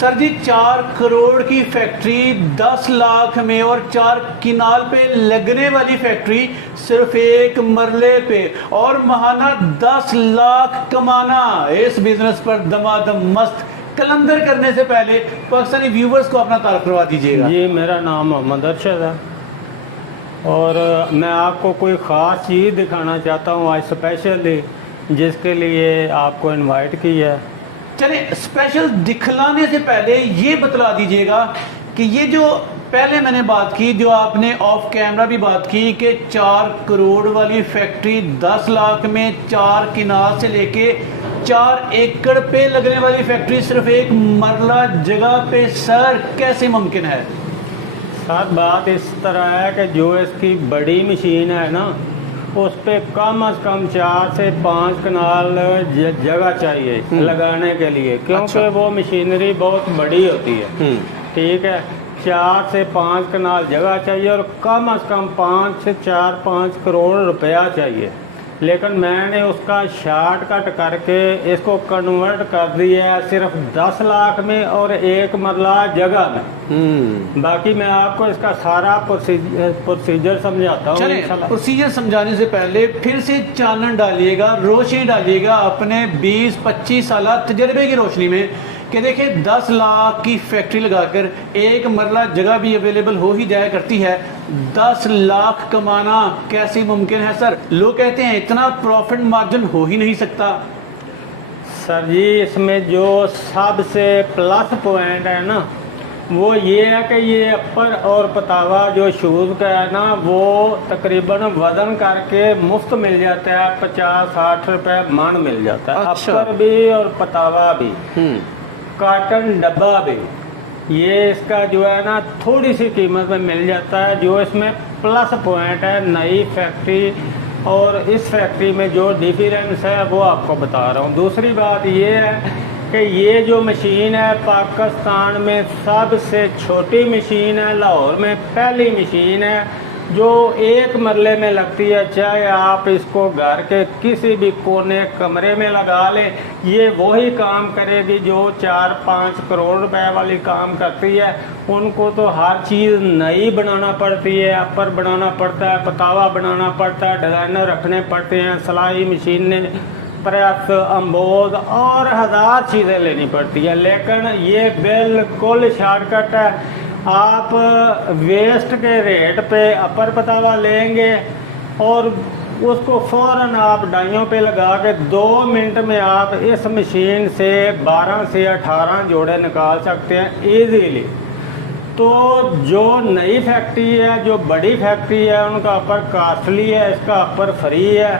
Sir जी 4 करोड़ की factory 10 lakh में और 4 किनाल पे लगने वाली फैक्ट्री सिर्फ एक मरले पे और महाना 10 लाख कमाना, इस बिजनेस पर दमादम मस्त। कलंदर करने से पहले पाकिस्तानी व्यूवर्स को अपना तारुफ करवा दीजिएगा। जी, मेरा नाम मोहम्मद अरशद है और मैं आपको कोई ख़ास चीज़ दिखाना चाहता हूँ आज स्पेशली, जिसके लिए आपको इनवाइट किया है। चले स्पेशल दिखलाने से पहले ये बतला दीजिएगा कि ये जो पहले मैंने बात की, जो आपने ऑफ कैमरा भी बात की कि 4 करोड़ वाली फैक्ट्री 10 लाख में 4 किनाल से लेके 4 एकड़ पे लगने वाली फैक्ट्री सिर्फ एक मरला जगह पे, सर कैसे मुमकिन है? सर बात इस तरह है कि जो इसकी बड़ी मशीन है ना, उस पे कम से कम 4 से 5 कनाल जगह चाहिए लगाने के लिए, क्योंकि अच्छा। वो मशीनरी बहुत बड़ी होती है। ठीक है, 4 से 5 कनाल जगह चाहिए और कम से कम 5 से 4-5 करोड़ रुपया चाहिए। लेकिन मैंने उसका शॉर्टकट करके इसको कन्वर्ट कर दिया है सिर्फ 10 लाख में और एक मरला जगह में। बाकी मैं आपको इसका सारा प्रोसीजर समझाता हूँ। प्रोसीजर समझाने से पहले फिर से चानन डालिएगा, रोशनी डालिएगा अपने 20-25 साल तजर्बे की रोशनी में कि देखिए 10 लाख की फैक्ट्री लगाकर एक मरला जगह भी अवेलेबल हो ही जाया करती है। 10 लाख कमाना कैसे मुमकिन है सर? लोग कहते हैं इतना प्रॉफिट मार्जिन हो ही नहीं सकता। सर जी, इसमें जो सबसे प्लस पॉइंट है ना, वो ये है कि ये अपर और पतावा जो शूज़ का है ना, वो तकरीबन वजन करके मुफ्त मिल जाता है, 50-60 रुपए मन मिल जाता है। अच्छा। अपर भी और पतावा भी, कार्टन डब्बा भी, ये इसका जो है ना थोड़ी सी कीमत में मिल जाता है। जो इसमें प्लस पॉइंट है नई फैक्ट्री और इस फैक्ट्री में जो डिफरेंस है वो आपको बता रहा हूँ। दूसरी बात ये है कि ये जो मशीन है पाकिस्तान में सबसे छोटी मशीन है, लाहौर में पहली मशीन है जो एक मरले में लगती है। चाहे आप इसको घर के किसी भी कोने कमरे में लगा लें, ये वही काम करेगी जो 4-5 करोड़ रुपए वाली काम करती है। उनको तो हर चीज़ नई बनाना पड़ती है, अपर बनाना पड़ता है, पतावा बनाना पड़ता है, डिज़ाइनर रखने पड़ते हैं, सिलाई मशीनें, प्रेस, अम्बोज और 1000 चीज़ें लेनी पड़ती है। लेकिन ये बिल्कुल शॉर्टकट है। आप वेस्ट के रेट पे अपर पतावा लेंगे और उसको फ़ौरन आप डाइयों पे लगा के 2 मिनट में आप इस मशीन से 12 से 18 जोड़े निकाल सकते हैं इजीली। तो जो नई फैक्ट्री है, जो बड़ी फैक्ट्री है, उनका अपर कॉस्टली है, इसका अपर फ्री है।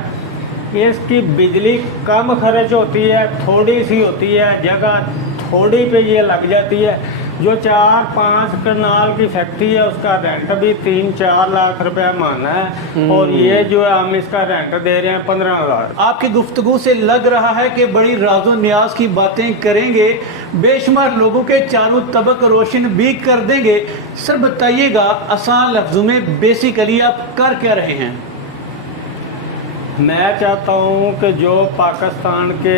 इसकी बिजली कम खर्च होती है, थोड़ी सी होती है, जगह थोड़ी पे ये लग जाती है। जो 4-5 कनाल की फैक्ट्री है उसका रेंट भी 3-4 लाख रुपया माना है और ये जो है हम इसका रेंट दे रहे हैं 15,000। आपकी गुफ्तगू से लग रहा है कि बड़ी राजो न्याज की बातें करेंगे, बेशुमार लोगों के चारों तबक रोशन भी कर देंगे। सर बताइएगा आसान लफ्जों में बेसिकली आप कर क्या रहे हैं? मैं चाहता हूँ कि जो पाकिस्तान के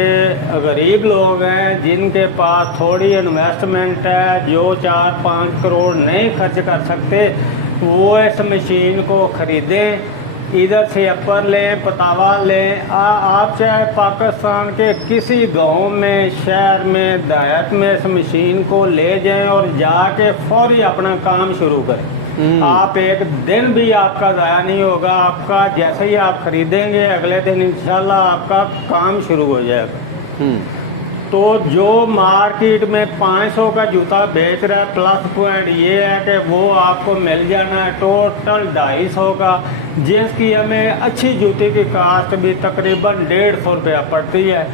गरीब लोग हैं जिनके पास थोड़ी इन्वेस्टमेंट है, जो 4-5 करोड़ नहीं खर्च कर सकते, वो इस मशीन को ख़रीदें। इधर से अपर लें, पतावा लें। आप चाहे पाकिस्तान के किसी गांव में, शहर में, देहात में इस मशीन को ले जाएं और जाके फौरी अपना काम शुरू करें। आप एक दिन भी आपका ज़ाया नहीं होगा। आपका जैसे ही आप खरीदेंगे अगले दिन इंशाल्लाह आपका काम शुरू हो जाएगा। तो जो मार्केट में 500 का जूता बेच रहा है, प्लस पॉइंट ये है कि वो आपको मिल जाना है टोटल 250 का, जिसकी हमें अच्छी जूते की कास्ट भी तकरीबन 150 रुपया पड़ती है।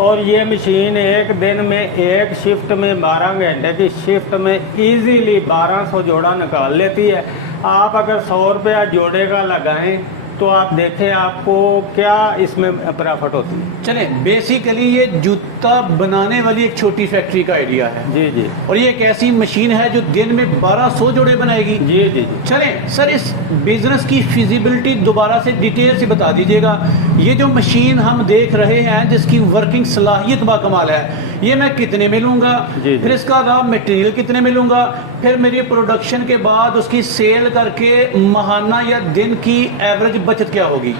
और ये मशीन एक दिन में एक शिफ्ट में 12 घंटे की शिफ्ट में इजीली 1200 जोड़ा निकाल लेती है। आप अगर 100 रुपया जोड़े का लगाएं तो आप देखें आपको क्या इसमें प्रॉफिट होती है। चले, बेसिकली ये जूता बनाने वाली एक छोटी फैक्ट्री का आइडिया है जी जी और ये एक ऐसी मशीन है जो दिन में 1200 जोड़े बनाएगी। जी जी जी। चलें सर, इस बिजनेस की फिजिबिलिटी दोबारा से डिटेल से बता दीजिएगा। ये जो मशीन हम देख रहे हैं जिसकी वर्किंग सलाहियत बाकमाल है, ये मैं कितने में लूँगा, जी। फिर इसका रॉ मटेरियल कितने में लूँगा, फिर मेरी प्रोडक्शन के बाद उसकी सेल करके माहाना या दिन की एवरेज बचत क्या होगी?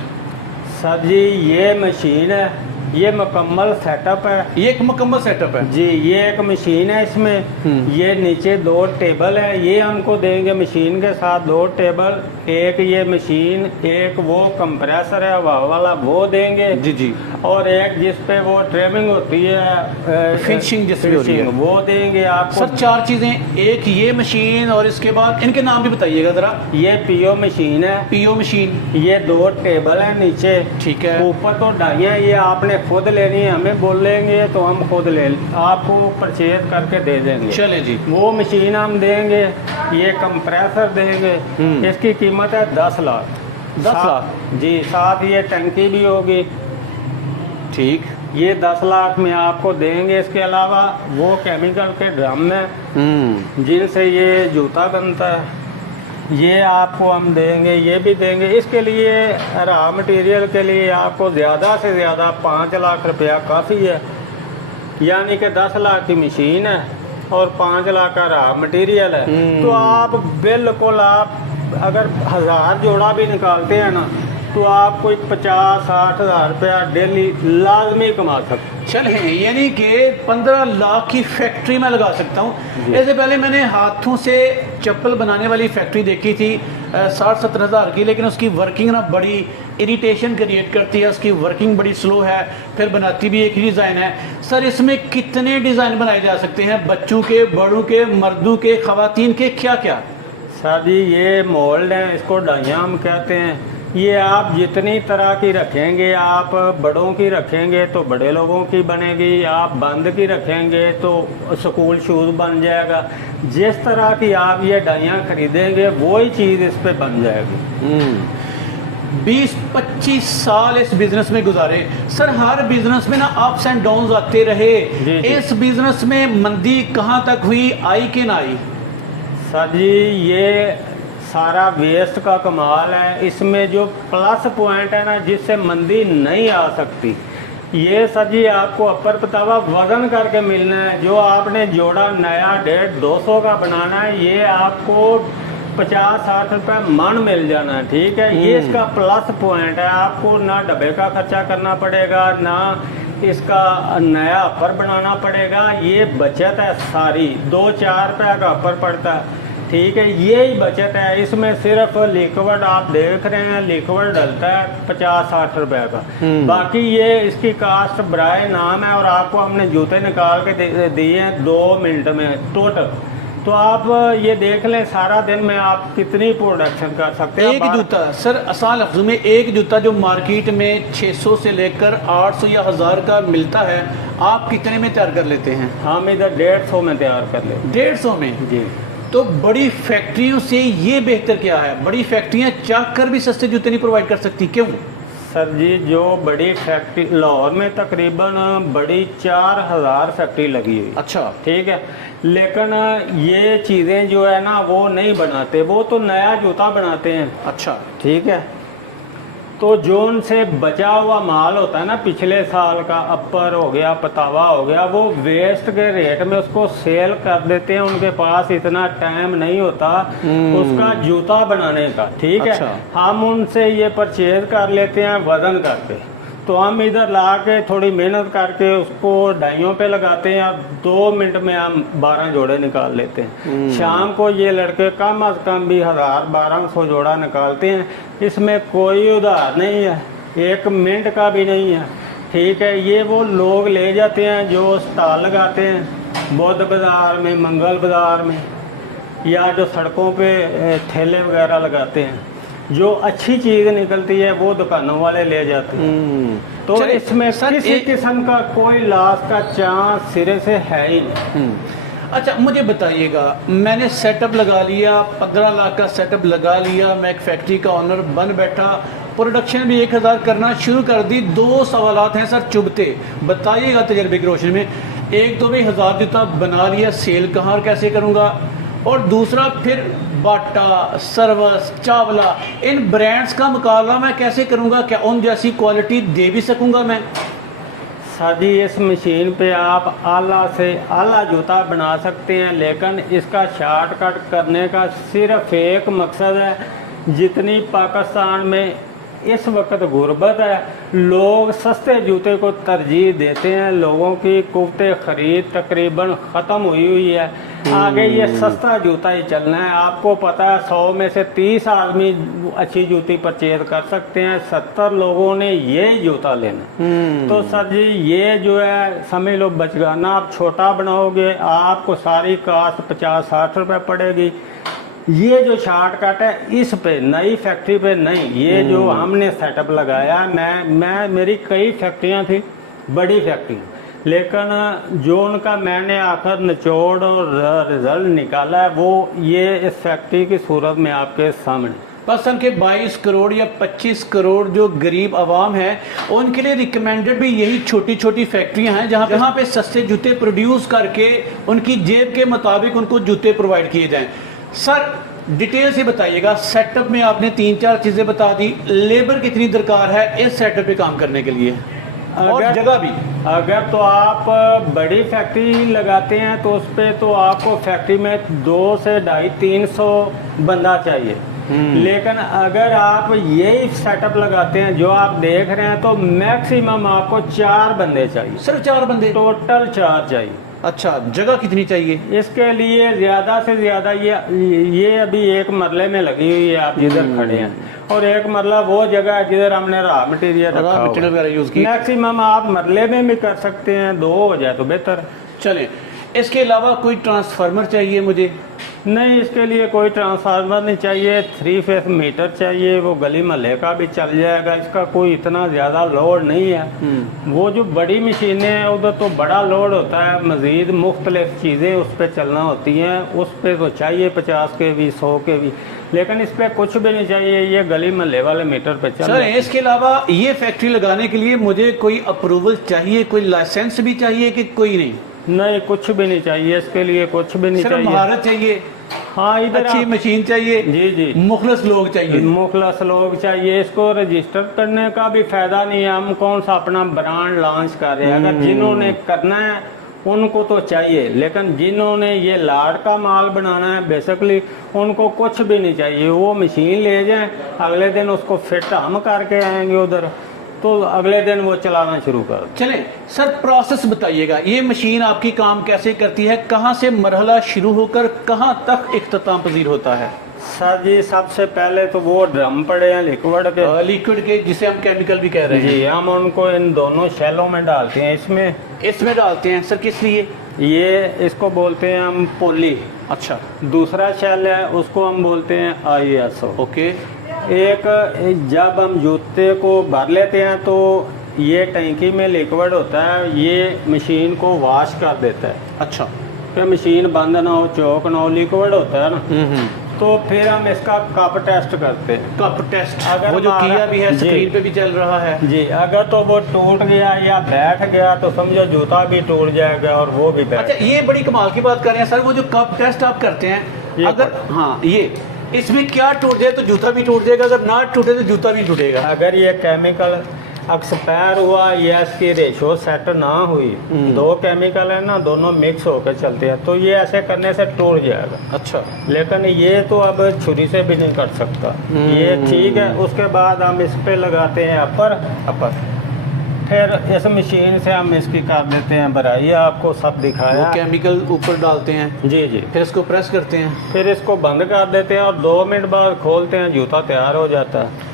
सर जी ये मशीन है, ये मुकम्मल सेटअप है। ये एक मुकम्मल सेटअप है जी, ये एक मशीन है, इसमें ये नीचे 2 टेबल है, ये हमको देंगे मशीन के साथ 2 टेबल, एक ये मशीन, एक वो कंप्रेसर है हवा वाला वो देंगे जी जी, और एक जिस पे वो ट्रिमिंग होती है फिनिशिंग जिस पे हो रही है वो देंगे आपको। सर 4 चीजें, एक ये मशीन और इसके बाद इनके नाम भी बताइएगा जरा। ये पीओ मशीन है, पीओ मशीन, ये 2 टेबल है नीचे, ठीक है। ऊपर तो डाइयाँ ये आपने खुद लेनी है, हमें बोलेंगे तो हम खुद ले आपको परचेज करके दे देंगे। चले जी। वो मशीन हम देंगे, ये कंप्रेसर देंगे, इसकी कीमत है 10 लाख। 10 लाख जी, साथ ये टंकी भी होगी, ठीक। ये 10 लाख में आपको देंगे। इसके अलावा वो केमिकल के ड्रम है जिनसे ये जूता बनता है, ये आपको हम देंगे, ये भी देंगे। इसके लिए रॉ मटेरियल के लिए आपको ज़्यादा से ज़्यादा 5 लाख रुपया काफ़ी है, यानी कि 10 लाख की मशीन है और 5 लाख का रॉ मटेरियल है। तो आप बिल्कुल, आप अगर 1000 जोड़ा भी निकालते हैं ना, तो आप कोई 50-60 हज़ार रुपया डेली लाजमी कमा सकते हैं। चले, यानी कि 15 लाख की फैक्ट्री में लगा सकता हूँ। इससे पहले मैंने हाथों से चप्पल बनाने वाली फैक्ट्री देखी थी 60-70 हज़ार की, लेकिन उसकी वर्किंग ना बड़ी इरिटेशन क्रिएट करती है, उसकी वर्किंग बड़ी स्लो है, फिर बनाती भी एक ही डिज़ाइन है। सर इसमें कितने डिज़ाइन बनाए जा सकते हैं, बच्चों के, बड़ों के, मर्दों के, ख़वातीन के, क्या क्या? सर जी ये मोल्ड हैं, इसको डाइयाँ हम कहते हैं। ये आप जितनी तरह की रखेंगे, आप बड़ों की रखेंगे तो बड़े लोगों की बनेगी, आप बंद की रखेंगे तो स्कूल शूज़ बन जाएगा। जिस तरह की आप ये डाइयाँ खरीदेंगे वही चीज़ इस पे बन जाएगी। 20-25 साल इस बिजनेस में गुजारे सर, हर बिजनेस में ना अप्स एंड डाउन्स आते रहे। जी। इस बिजनेस में मंदी कहाँ तक हुई, आई कि ना आई? सर जी ये सारा वेस्ट का कमाल है, इसमें जो प्लस पॉइंट है ना जिससे मंदी नहीं आ सकती, ये सर जी आपको अपर पतावा वजन करके मिलना है। जो आपने जोड़ा नया 150-200 का बनाना है, ये आपको 50-60 रुपये मन मिल जाना है, ठीक है। ये इसका प्लस पॉइंट है, आपको ना डब्बे का खर्चा करना पड़ेगा, ना इसका नया अपर बनाना पड़ेगा। ये बचत है सारी, 2-4 रुपये का अपर पड़ता है, ठीक है, यही बचत है। इसमें सिर्फ लिक्विड आप देख रहे हैं, लिक्विड डलता है 50-60 रुपए का, बाकी ये इसकी कास्ट ब्राय नाम है। और आपको हमने जूते निकाल के दिए हैं 2 मिनट में टोटल। तो आप ये देख लें सारा दिन में आप कितनी प्रोडक्शन कर सकते हैं। एक जूता सर, आसान लफ्ज़ों में, एक जूता जो मार्केट में 600 से लेकर 800 या 1000 का मिलता है, आप कितने में तैयार कर लेते हैं? हम इधर 150 में तैयार कर लेते हैं। 150 में? जी। तो बड़ी फैक्ट्रियों से ये बेहतर क्या है? बड़ी फैक्ट्रियां चाह कर भी सस्ते जूते नहीं प्रोवाइड कर सकती, क्यों? सर जी जो बड़ी फैक्ट्री लाहौर में तकरीबन बड़ी 4000 फैक्ट्री लगी हुई। अच्छा, ठीक है, लेकिन ये चीज़ें जो है ना वो नहीं बनाते, वो तो नया जूता बनाते हैं। अच्छा, ठीक है, तो जो उनसे बचा हुआ माल होता है ना, पिछले साल का अपर हो गया, पतावा हो गया, वो वेस्ट के रेट में उसको सेल कर देते हैं। उनके पास इतना टाइम नहीं होता उसका जूता बनाने का, ठीक है। अच्छा। हम उनसे ये परचेज कर लेते हैं वजन करके, तो हम इधर ला के थोड़ी मेहनत करके उसको डाइयों पे लगाते हैं। अब 2 मिनट में हम 12 जोड़े निकाल लेते हैं। शाम को ये लड़के कम अज कम भी 1000-1200 जोड़ा निकालते हैं। इसमें कोई उधार नहीं है, 1 मिनट का भी नहीं है, ठीक है। ये वो लोग ले जाते हैं जो स्टॉल लगाते हैं बुध बाज़ार में, मंगल बाज़ार में, या जो सड़कों पे ठेले वगैरह लगाते हैं। जो अच्छी चीज़ निकलती है वो दुकानों वाले ले जाते हैं। तो इसमें किसी किस्म का कोई लॉस का चांस सिरे से है ही नहीं। अच्छा मुझे बताइएगा, मैंने सेटअप लगा लिया, 15 लाख का सेटअप लगा लिया, मैं एक फैक्ट्री का ऑनर बन बैठा प्रोडक्शन भी 1000 करना शुरू कर दी। 2 सवालात हैं सर चुभते, बताइएगा तजर्बे की रोशनी में। एक तो भाई 1000 जूता बना लिया, सेल कहाँ कैसे करूँगा, और दूसरा फिर बाटा, सर्वस, चावला, इन ब्रांड्स का मुकाबला मैं कैसे करूँगा? क्या उन जैसी क्वालिटी दे भी सकूँगा मैं? सर जी इस मशीन पे आप आला से आला जूता बना सकते हैं, लेकिन इसका शॉर्टकट करने का सिर्फ एक मकसद है। जितनी पाकिस्तान में इस वक्त गुर्बत है, लोग सस्ते जूते को तरजीह देते हैं। लोगों की कुव्वते ख़रीद तकरीबन ख़त्म हुई है। आगे ये सस्ता जूता ही चलना है। आपको पता है 100 में से 30 आदमी अच्छी जूती परचेज कर सकते हैं, 70 लोगों ने ये जूता लेना। तो सर जी ये जो है समझ लो बचगाना आप छोटा बनाओगे, आपको सारी कास्ट 50-60 रुपये पड़ेगी। ये जो शॉर्टकट है इस पे नई फैक्ट्री पे नहीं, ये जो हमने सेटअप लगाया, मैं मेरी कई फैक्ट्रियां थी, बड़ी फैक्ट्री, लेकिन जो उनका मैंने आखिर निचोड़ और रिजल्ट निकाला है वो ये इस फैक्ट्री की सूरत में आपके सामने। पाकिस्तान के 22 करोड़ या 25 करोड़ जो गरीब आवाम है उनके लिए रिकमेंडेड भी यही छोटी छोटी फैक्ट्रियां हैं जहां पे सस्ते जूते प्रोड्यूस करके उनकी जेब के मुताबिक उनको जूते प्रोवाइड किए जाएं। सर डिटेल से बताइएगा, सेटअप में आपने 3-4 चीज़ें बता दी, लेबर कितनी दरकार है इस सेटअप पे काम करने के लिए, और जगह भी? अगर तो आप बड़ी फैक्ट्री लगाते हैं तो उस पर तो आपको फैक्ट्री में 200 से 250-300 बंदा चाहिए। लेकिन अगर आप यही सेटअप लगाते हैं जो आप देख रहे हैं तो मैक्सिमम आपको 4 बंदे चाहिए। सिर्फ 4 बंदे? टोटल 4 चाहिए। अच्छा, जगह कितनी चाहिए? इसके लिए ज़्यादा से ज़्यादा ये अभी एक मरले में लगी हुई है आप जिधर खड़े हैं, और एक मरला वो जगह है जिधर हमने रॉ मटेरियल वगैरह यूज़ किया। मैक्सिमम आप मरले में भी कर सकते हैं, 2 हो जाए तो बेहतर। चलें, इसके अलावा कोई ट्रांसफार्मर चाहिए मुझे? नहीं, इसके लिए कोई ट्रांसफार्मर नहीं चाहिए। 3 फेस मीटर चाहिए, वो गली महल्ले का भी चल जाएगा। इसका कोई इतना ज़्यादा लोड नहीं है। वो जो बड़ी मशीनें हैं उधर तो बड़ा लोड होता है, मज़ीद मुख्तलिफ चीज़ें उस पर चलना होती हैं, उस पर तो चाहिए 50 के भी 100 के भी, लेकिन इस पर कुछ भी नहीं चाहिए। ये गली महल्ले वाले मीटर पे चल। सर इसके अलावा ये फैक्ट्री लगाने के लिए मुझे कोई अप्रूवल चाहिए, कोई लाइसेंस भी चाहिए कि कोई नहीं? नहीं, कुछ भी नहीं चाहिए इसके लिए, कुछ भी नहीं चाहिए। महारत चाहिए, हाँ, इधर अच्छी मशीन चाहिए, जी जी, मुखलस लोग चाहिए। मुखलस लोग चाहिए। इसको रजिस्टर करने का भी फायदा नहीं है, हम कौन सा अपना ब्रांड लॉन्च कर रहे हैं। अगर जिन्होंने करना है उनको तो चाहिए, लेकिन जिन्होंने ये लाड का माल बनाना है बेसिकली उनको कुछ भी नहीं चाहिए। वो मशीन ले जाएं, अगले दिन उसको फिट हम करके आएंगे उधर, तो अगले दिन वो चलाना शुरू कर। चलें सर, प्रोसेस बताइएगा, ये मशीन आपकी काम कैसे करती है, कहाँ से मरहला शुरू होकर कहाँ तक इख्तिताम पजीर होता है? सर जी सबसे पहले तो वो ड्रम पड़े हैं लिक्विड के जिसे हम केमिकल भी कह रहे हैं जी, हम उनको इन दोनों शैलों में डालते हैं। इसमें डालते हैं सर, किस लिए? ये इसको बोलते हैं हम पोली। अच्छा, दूसरा शैल है उसको हम बोलते हैं ISO। ओके। एक जब हम जूते को भर लेते हैं तो ये टैंकी में लिक्विड होता है, ये मशीन को वॉश कर देता है। अच्छा, फिर मशीन बंद ना हो, चौक ना हो, लिक्विड होता है ना, तो फिर हम इसका कप टेस्ट करते हैं। कप टेस्ट, अगर वो जो किया भी है, स्क्रीन पे भी चल रहा है जी। अगर तो वो टूट गया या बैठ गया तो समझो जूता भी टूट जाएगा और वो भी बैठ। अच्छा, ये बड़ी कमाल की बात कर रहे हैं सर, वो जो कप टेस्ट आप करते हैं, अगर हाँ ये इसमें क्या टूट जाए तो जूता भी टूट जाएगा, अगर ना टूटे तो जूता भी टूटेगा। अगर ये केमिकल एक्सपायर हुआ या इसकी रेशो सेट ना हुई, 2 केमिकल है ना, दोनों मिक्स होकर चलते हैं, तो ये ऐसे करने से टूट जाएगा। अच्छा, लेकिन ये तो अब छुरी से भी नहीं कर सकता, ये ठीक है। उसके बाद हम इस पे लगाते हैं अपर, फिर इस मशीन से हम इसकी कर देते हैं भराई, आपको सब दिखाया। वो केमिकल ऊपर डालते हैं जी जी, फिर इसको प्रेस करते हैं, फिर इसको बंद कर देते हैं और 2 मिनट बाद खोलते हैं, जूता तैयार हो जाता है।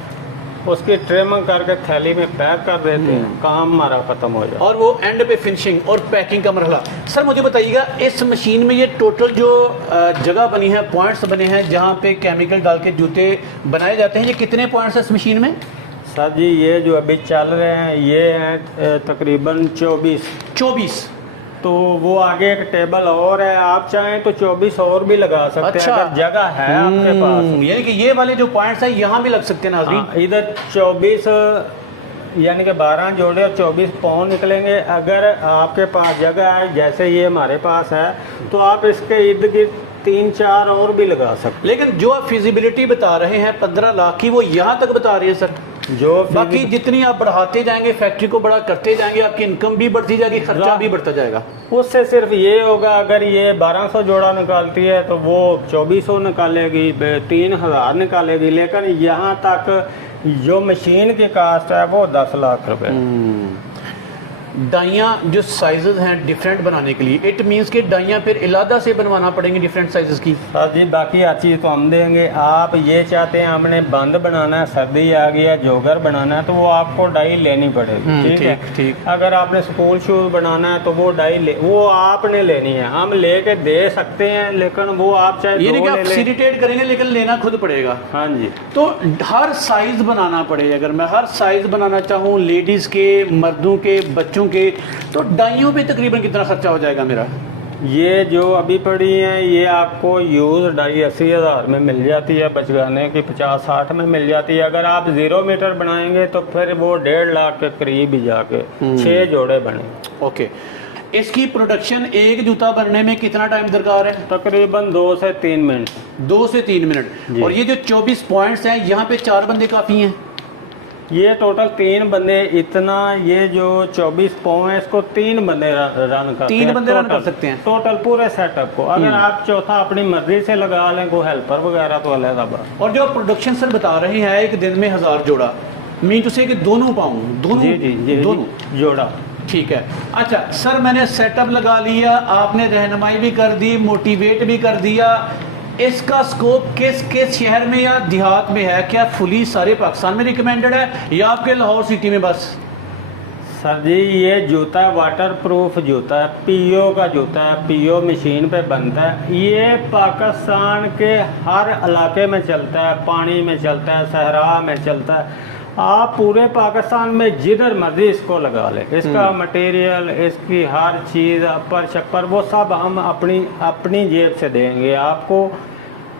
उसकी ट्रिमिंग करके थैली में पैक कर देते हैं, काम हमारा खत्म हो जाए। और वो एंड पे फिनिशिंग और पैकिंग का मरहला। सर मुझे बताइएगा, इस मशीन में ये टोटल जो जगह बनी है, पॉइंट्स बने हैं जहाँ पे केमिकल डाल के जूते बनाए जाते हैं, ये कितने पॉइंट्स हैं इस मशीन में? सर जी ये जो अभी चल रहे हैं ये हैं तकरीबन 24। तो वो आगे एक टेबल और है, आप चाहें तो 24 और भी लगा सकते अच्छा। हैं, अगर जगह है आपके पास। यानी कि ये वाले जो पॉइंट्स हैं यहाँ भी लग सकते हैं नाज़रीन। हाँ, इधर 24 यानी कि 12 जोड़े और 24 पाँव निकलेंगे। अगर आपके पास जगह है जैसे ये हमारे पास है, तो आप इसके इर्द गिर्द 3-4 और भी लगा सकते लेकिन जो आप फिजिबिलिटी बता रहे हैं 15 लाख की, वो यहाँ तक बता रही है सर। हैं। जो बाकी जितनी आप बढ़ाते जाएंगे, फैक्ट्री को बड़ा करते जाएंगे, आपकी इनकम भी बढ़ती जाएगी, खर्चा भी बढ़ता जाएगा। उससे सिर्फ ये होगा, अगर ये 1200 जोड़ा निकालती है तो वो 2400 निकालेगी, 3000 निकालेगी, लेकिन यहाँ तक जो मशीन की कास्ट है वो 10 लाख रुपए। डाइयाँ जो साइजेस हैं डिफरेंट बनाने के लिए, इट मींस कि डाइयाँ फिर इलादा से बनवाना पड़ेंगी डिफरेंट साइजेस की। सर जी बाकी हर चीज़ तो हम देंगे। आप ये चाहते हैं हमने बंद बनाना है, सर्दी आ गई है, जोगर बनाना है, तो वो आपको डाई लेनी पड़ेगी। ठीक है, ठीक। अगर आपने स्कूल शूज बनाना है तो वो डाई वो आपने लेनी है। हम लेके दे सकते हैं, लेकिन वो आप चाहे यानी कि दो आप ले लें। फैसिलिटेट करेंगे लेकिन लेना खुद पड़ेगा। हाँ जी। तो हर साइज बनाना पड़े, अगर मैं हर साइज बनाना चाहूँ, लेडीज के, मर्दों के, बच्चों के, तो डाइयों पे तकरीबन कितना खर्चा हो जाएगा मेरा? ये जो अभी पड़ी हैं ये आपको यूज डाई 80,000 में मिल जाती है, बचगाने की 50-60 में मिल जाती है। अगर आप 0 मीटर बनाएंगे तो फिर वो 1.5 लाख के करीब ही जाके 6 जोड़े बने। ओके, इसकी प्रोडक्शन एक जूता बनने में कितना टाइम दरकार है? तकरीबन 2 से 3 मिनट। 2 से 3 मिनट। जी। और ये जो 24 पॉइंट्स हैं, यहाँ पे 4 बंदे काफ़ी हैं? ये टोटल 3 बंदे, इतना ये जो 24 पाँव है इसको 3 बंदे रन करते 3 हैं। बंदे रन टोटल- कर सकते हैं टोटल पूरे सेटअप को। अगर आप चौथा अपनी मर्जी से लगा लें कोई हेल्पर वगैरह तो अलग बात। और जो प्रोडक्शन सर बता रहे हैं एक दिन में 1000 जोड़ा, मीन टू से कि दोनों पाऊँ, दोनों जी जी जी दोनों जी, जोड़ा। ठीक है। अच्छा सर, मैंने सेटअप लगा लिया, आपने रहनुमाई भी कर दी, मोटिवेट भी कर दिया, इसका स्कोप किस किस शहर में या देहात में है? क्या फुली सारे पाकिस्तान में रिकमेंडेड है या आपके लाहौर सिटी में बस? सर जी ये जूता वाटर प्रूफ जूता है, पीओ का जूता है, पीओ मशीन पे बनता है। ये पाकिस्तान के हर इलाके में चलता है, पानी में चलता है, सहरा में चलता है। आप पूरे पाकिस्तान में जिधर मर्जी इसको लगा लें। इसका मटेरियल, इसकी हर चीज़, अपर छप्पर, वो सब हम अपनी जेब से देंगे आपको।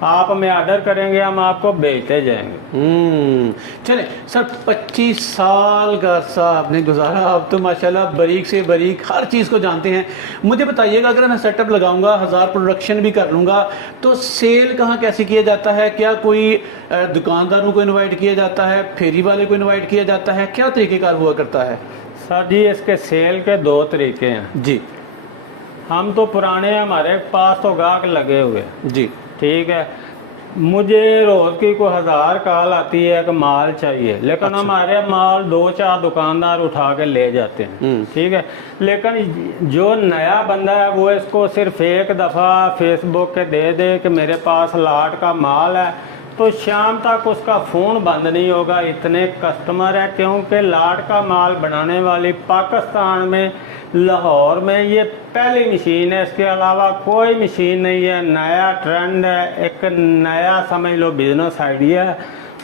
आप हमें ऑर्डर करेंगे, हम आपको भेजते जाएंगे। चले सर, 25 साल का अरसा आपने गुजारा, आप तो माशाल्लाह बारीक से बारीक हर चीज़ को जानते हैं। मुझे बताइएगा, अगर मैं सेटअप लगाऊंगा, 1000 प्रोडक्शन भी कर लूँगा, तो सेल कहाँ कैसे किया जाता है? क्या कोई दुकानदारों को इनवाइट किया जाता है, फेरी वाले को इनवाइट किया जाता है, क्या तरीक़ेकार हुआ करता है? सर जी इसके सेल के 2 तरीके हैं जी। हम तो पुराने, हमारे पास तो गाहक लगे हुए। जी ठीक है, मुझे रोज की कोई 1000 कॉल आती है कि माल चाहिए, लेकिन अच्छा। हमारे माल 2-4 दुकानदार उठा के ले जाते हैं। ठीक है, लेकिन जो नया बंदा है वो इसको सिर्फ एक दफ़ा फेसबुक के दे दे कि मेरे पास लाट का माल है, तो शाम तक उसका फ़ोन बंद नहीं होगा। इतने कस्टमर है, क्योंकि लाट का माल बनाने वाली पाकिस्तान में, लाहौर में ये पहली मशीन है। इसके अलावा कोई मशीन नहीं है। नया ट्रेंड है, एक नया समझ लो बिजनेस आइडिया है।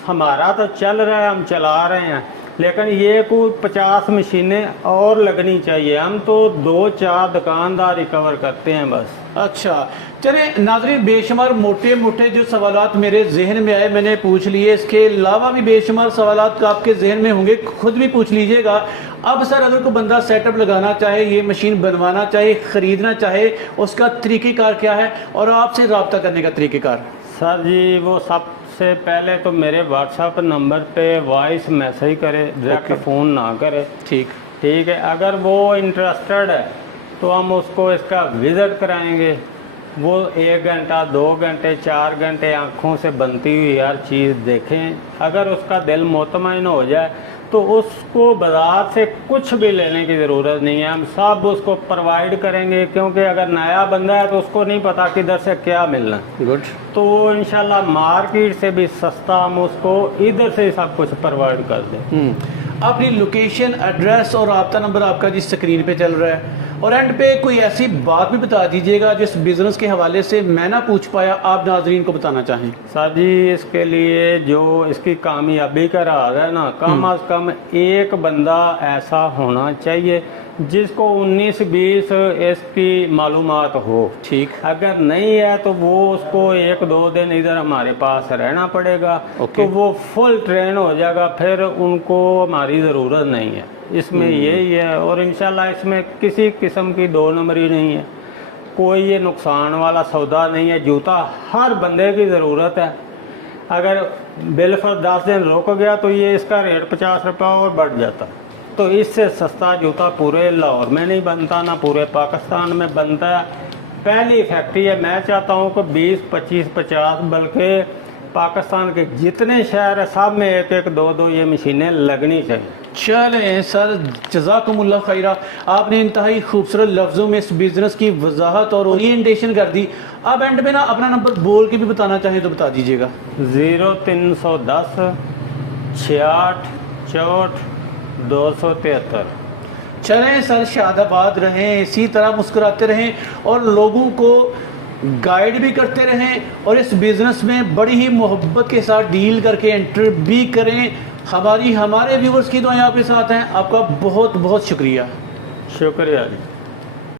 हमारा तो चल रहा है, हम चला रहे हैं, लेकिन ये कोई 50 मशीनें और लगनी चाहिए। हम तो 2-4 दुकानदार रिकवर करते हैं बस। अच्छा, चले नाज़रीन, बेशुमार मोटे मोटे जो सवालात मेरे जहन में आए मैंने पूछ लिए। इसके अलावा भी बेशुमार सवालात आपके जहन में होंगे, खुद भी पूछ लीजिएगा। अब सर, अगर कोई बंदा सेटअप लगाना चाहे, ये मशीन बनवाना चाहे, ख़रीदना चाहे, उसका तरीक़ेकार क्या है और आपसे रब्ता करने का तरीक़ेकार? सर जी वो सबसे पहले तो मेरे व्हाट्सएप नंबर पे वॉइस मैसेज करे, डायरेक्ट फ़ोन ना करे। ठीक है, अगर वो इंटरेस्टेड है तो हम उसको इसका विज़िट कराएंगे। वो 1 घंटा, 2 घंटे, 4 घंटे आँखों से बनती हुई हर चीज़ देखें। अगर उसका दिल मुतमईन हो जाए तो उसको बाजार से कुछ भी लेने की ज़रूरत नहीं है, हम सब उसको प्रोवाइड करेंगे। क्योंकि अगर नया बंदा है तो उसको नहीं पता किधर से क्या मिलना है। गुड। तो इंशाल्लाह मार्केट से भी सस्ता हम उसको इधर से सब कुछ प्रोवाइड कर दें। अपनी लोकेशन, एड्रेस और रब्ता नंबर आपका जिस स्क्रीन पे चल रहा है, और एंड पे कोई ऐसी बात भी बता दीजिएगा जिस बिज़नेस के हवाले से मैं ना पूछ पाया, आप नाजरीन को बताना चाहें। सर जी इसके लिए जो इसकी कामयाबी का राज है ना, कम अज़ कम एक बंदा ऐसा होना चाहिए जिसको 19-20 इसकी मालूमात हो। ठीक। अगर नहीं है तो वो उसको 1-2 दिन इधर हमारे पास रहना पड़ेगा। ओके। तो वो फुल ट्रेन हो जाएगा, फिर उनको हमारी ज़रूरत नहीं है। इसमें यही है, और इंशाल्लाह इसमें किसी किस्म की 2 नंबरी नहीं है, कोई ये नुकसान वाला सौदा नहीं है। जूता हर बंदे की ज़रूरत है। अगर बिल पर 10 दिन रुक गया तो ये इसका रेट 50 रुपये और बढ़ जाता। तो इससे सस्ता जूता पूरे लाहौर में नहीं बनता, ना पूरे पाकिस्तान में बनता है। पहली फैक्ट्री है। मैं चाहता हूँ कि 20, 25, 50 बल्कि पाकिस्तान के जितने शहर है सब में 1-1, 2-2 ये मशीनें लगनी चाहिए। चलें सर, जज़ाकुमुल्लाह खैरा। आपने इंतहाई खूबसूरत लफ्ज़ों में इस बिज़नेस की वजाहत और ओरिएंटेशन कर दी। अब एंड में ना अपना नंबर बोल के भी बताना चाहें तो बता दीजिएगा। 0310 66 64 273। चलें सर, शादाबाद रहें, इसी तरह मुस्कुराते रहें और लोगों को गाइड भी करते रहें और इस बिज़नेस में बड़ी ही मोहब्बत के साथ डील करके एंटर भी करें। हमारे व्यूवर्स की दुआएं आपके साथ हैं। आपका बहुत बहुत शुक्रिया। शुक्रिया जी।